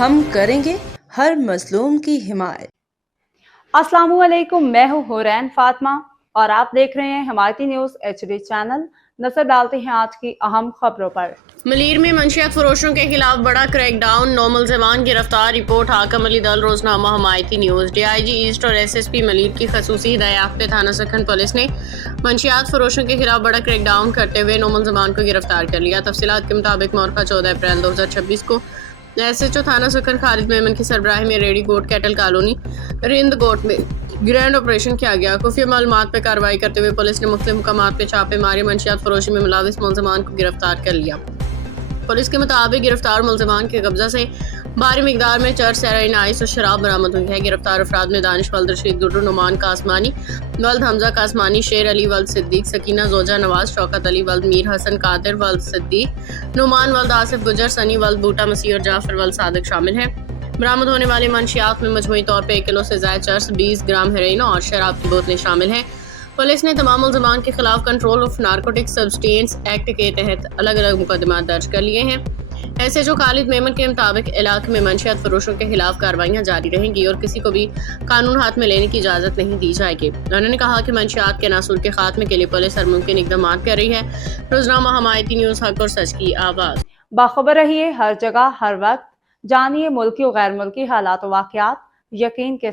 ہم کریں گے ہر مظلوم کی حمایت۔ السلام علیکم، میں ہوں حورین فاطمہ اور آپ دیکھ رہے ہیں حمایتی نیوز HD چینل۔ نظر ڈالتے ہیں آج کی اہم خبروں پر۔ ملیر میں منشیات فروشوں کے خلاف بڑا کریک ڈاؤن، 9 ملزمان گرفتار۔ رپورٹ حاکم علی دل، روزنامہ حمایتی نیوز۔ DIG ایسٹ اور SSP ملیر کی خصوصی ہدایات پہ تھانہ سکھن پولیس نے منشیات فروشوں کے خلاف بڑا کریک ڈاؤن کرتے ہوئے 9 ملزمان کو گرفتار کر لیا۔ تفصیلات کے مطابق مورخہ 14 اپریل 2026 کو SHO تھانہ سکھن خالد میمن کی سربراہی میں ریڈی گوٹ کیٹل کالونی رند گوٹ میں گرینڈ آپریشن کیا گیا۔ خفیہ معلومات پہ کارروائی کرتے ہوئے پولیس نے مختلف مقامات پہ چھاپے ماری منشیات فروشی میں ملوث ملزمان کو گرفتار کر لیا۔ پولیس کے مطابق گرفتار ملزمان کے قبضہ سے بھاری مقدار میں چرس، ہیروئن، آئس اور شراب برآمد ہوئی ہے۔ گرفتار افراد میں دانش ولد رشید گڈو، نعمان کاسمانی ولد حمزہ کاسمانی، شیر علی ولد صدیق، سکینہ زوجہ نواز، شوکت علی ولد میر حسن، قادر ولد صدیق، نعمان ولد آصف گجر، سنی ولد بوٹا مسیح اور جعفر ولد صادق شامل ہیں۔ برآمد ہونے والے منشیات میں مجموعی طور پہ 1 کلو سے زائد چرس، 20 گرام ہیروئن اور شراب کی بوتلیں شامل ہیں۔ پولیس نے تمام ملزمان کے خلاف control of narcotic substance act کے تحت الگ الگ مقدمات درج کر لیے ہیں۔ SHO خالد میمن کے مطابق علاقے میں منشیات فروشوں کے خلاف کارروائیاں جاری رہیں گی اور کسی کو بھی قانون ہاتھ میں لینے کی اجازت نہیں دی جائے گی۔ انہوں نے کہا کہ منشیات کے ناصور کے خاتمے کے لیے پولیس ہر ممکن اقدامات کر رہی ہے۔ روزنامہ حمایتی نیوز، حق اور سچ کی آواز۔ باخبر رہیے ہر جگہ ہر وقت، جانیے ملکی و غیر ملکی حالات و واقعات یقین کے